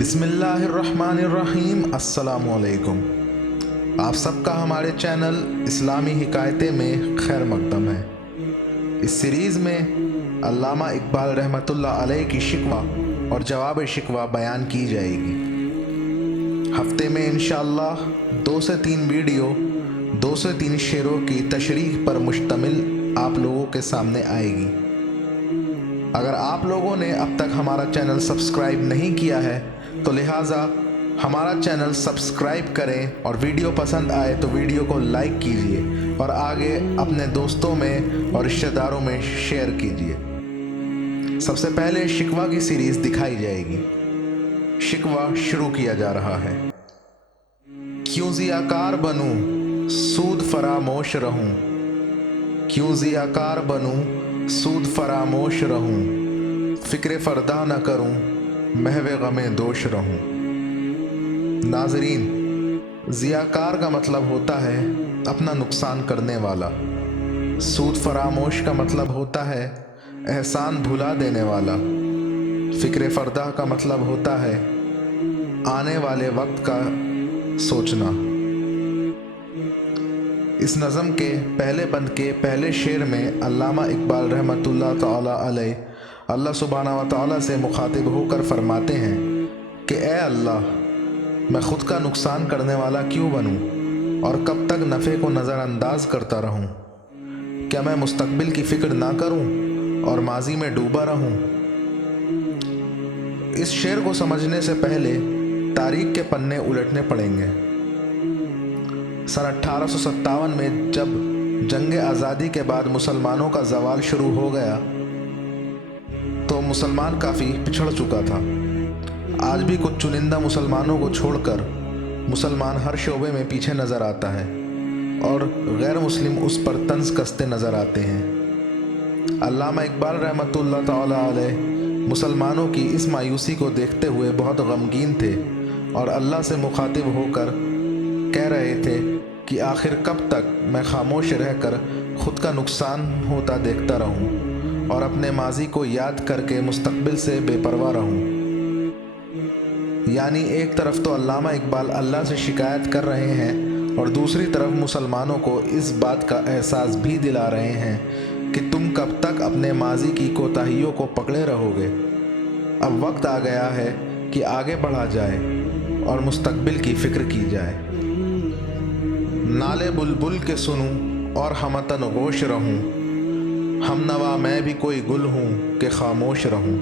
بسم اللہ الرحمن الرحیم۔ السلام علیکم۔ آپ سب کا ہمارے چینل اسلامی حکایتیں میں خیر مقدم ہے۔ اس سیریز میں علامہ اقبال رحمۃ اللہ علیہ کی شکوہ اور جواب شکوہ بیان کی جائے گی۔ ہفتے میں انشاءاللہ 2 سے 3 ویڈیو 2 سے 3 شعروں کی تشریح پر مشتمل آپ لوگوں کے سامنے آئے گی۔ اگر آپ لوگوں نے اب تک ہمارا چینل سبسکرائب نہیں کیا ہے تو لہٰذا ہمارا چینل سبسکرائب کریں اور ویڈیو پسند آئے تو ویڈیو کو لائک کیجیے اور آگے اپنے دوستوں میں اور رشتہ داروں میں شیئر کیجیے۔ سب سے پہلے شکوہ کی سیریز دکھائی جائے گی۔ شکوہ شروع کیا جا رہا ہے۔ کیوں ضیاءکار بنوں سود فراموش رہوں، کیوں ضیاءکار بنوں سود فراموش رہوں، فکر فردا نہ کروں محو غم دوش رہوں۔ ناظرین، ضیاءکار کا مطلب ہوتا ہے اپنا نقصان کرنے والا، سود فراموش کا مطلب ہوتا ہے احسان بھلا دینے والا، فکر فردا کا مطلب ہوتا ہے آنے والے وقت کا سوچنا۔ اس نظم کے پہلے بند کے پہلے شعر میں علامہ اقبال رحمۃ اللہ تعالی علیہ اللہ سبحانہ و تعالیٰ سے مخاطب ہو کر فرماتے ہیں کہ اے اللہ، میں خود کا نقصان کرنے والا کیوں بنوں اور کب تک نفع کو نظر انداز کرتا رہوں؟ کیا میں مستقبل کی فکر نہ کروں اور ماضی میں ڈوبا رہوں؟ اس شعر کو سمجھنے سے پہلے تاریخ کے پنے الٹنے پڑیں گے۔ سن 1857 میں جب جنگ آزادی کے بعد مسلمانوں کا زوال شروع ہو گیا تو مسلمان کافی پچھڑ چکا تھا۔ آج بھی کچھ چنندہ مسلمانوں کو چھوڑ کر مسلمان ہر شعبے میں پیچھے نظر آتا ہے اور غیر مسلم اس پر طنز کستے نظر آتے ہیں۔ علامہ اقبال رحمۃ اللہ تعالی علیہ مسلمانوں کی اس مایوسی کو دیکھتے ہوئے بہت غمگین تھے اور اللہ سے مخاطب ہو کر کہہ رہے تھے کہ آخر کب تک میں خاموش رہ کر خود کا نقصان ہوتا دیکھتا رہوں اور اپنے ماضی کو یاد کر کے مستقبل سے بے پرواہ رہوں۔ یعنی ایک طرف تو علامہ اقبال اللہ سے شکایت کر رہے ہیں اور دوسری طرف مسلمانوں کو اس بات کا احساس بھی دلا رہے ہیں کہ تم کب تک اپنے ماضی کی کوتاہیوں کو پکڑے رہو گے۔ اب وقت آ گیا ہے کہ آگے بڑھا جائے اور مستقبل کی فکر کی جائے۔ نالے بلبل کے سنوں اور ہمتن غوش رہوں، ہم نوا میں بھی کوئی گل ہوں کہ خاموش رہوں۔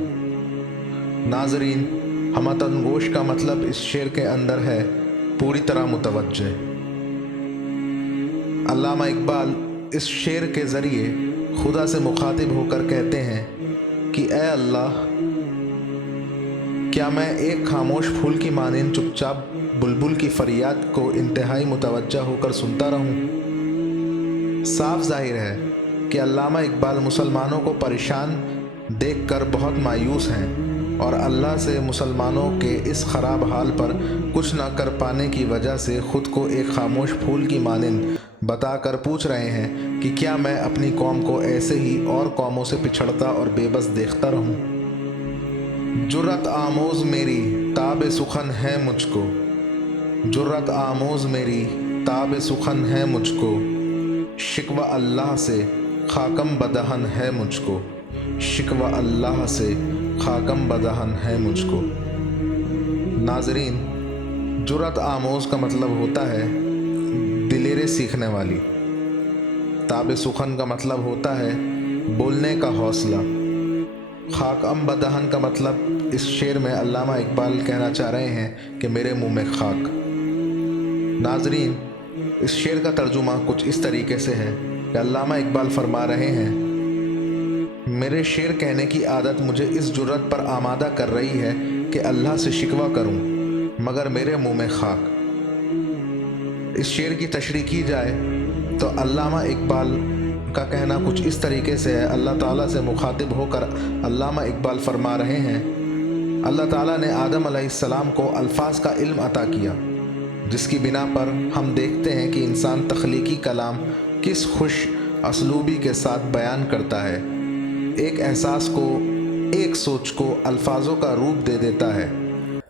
ناظرین، ہمتن غوش کا مطلب اس شعر کے اندر ہے پوری طرح متوجہ۔ علامہ اقبال اس شعر کے ذریعے خدا سے مخاطب ہو کر کہتے ہیں کہ اے اللہ، کیا میں ایک خاموش پھول کی مانند چپ چاپ بلبل کی فریاد کو انتہائی متوجہ ہو کر سنتا رہوں؟ صاف ظاہر ہے کہ علامہ اقبال مسلمانوں کو پریشان دیکھ کر بہت مایوس ہیں اور اللہ سے مسلمانوں کے اس خراب حال پر کچھ نہ کر پانے کی وجہ سے خود کو ایک خاموش پھول کی مانند بتا کر پوچھ رہے ہیں کہ کیا میں اپنی قوم کو ایسے ہی اور قوموں سے پچھڑتا اور بے بس دیکھتا رہوں؟ جرأت آموز میری تاب سخن ہے مجھ کو، جرأت آموز میری تاب سخن ہے مجھ کو، شکوہ اللہ سے خاکم بدہن ہے مجھ کو، شکوہ اللہ سے خاکم بدہن ہے مجھ کو۔ ناظرین، جرأت آموز کا مطلب ہوتا ہے دلیرے سیکھنے والی، تاب سخن کا مطلب ہوتا ہے بولنے کا حوصلہ، خاکم بدہن کا مطلب اس شعر میں علامہ اقبال کہنا چاہ رہے ہیں کہ میرے منہ میں خاک۔ ناظرین، اس شعر کا ترجمہ کچھ اس طریقے سے ہے کہ علامہ اقبال فرما رہے ہیں میرے شعر کہنے کی عادت مجھے اس جرأت پر آمادہ کر رہی ہے کہ اللہ سے شکوہ کروں، مگر میرے منہ میں خاک۔ اس شعر کی تشریح کی جائے تو علامہ اقبال کا کہنا کچھ اس طریقے سے ہے۔ اللہ تعالیٰ سے مخاطب ہو کر علامہ اقبال فرما رہے ہیں اللہ تعالیٰ نے آدم علیہ السلام کو الفاظ کا علم عطا کیا، جس کی بنا پر ہم دیکھتے ہیں کہ انسان تخلیقی کلام کس خوش اسلوبی کے ساتھ بیان کرتا ہے، ایک احساس کو، ایک سوچ کو الفاظوں کا روپ دے دیتا ہے۔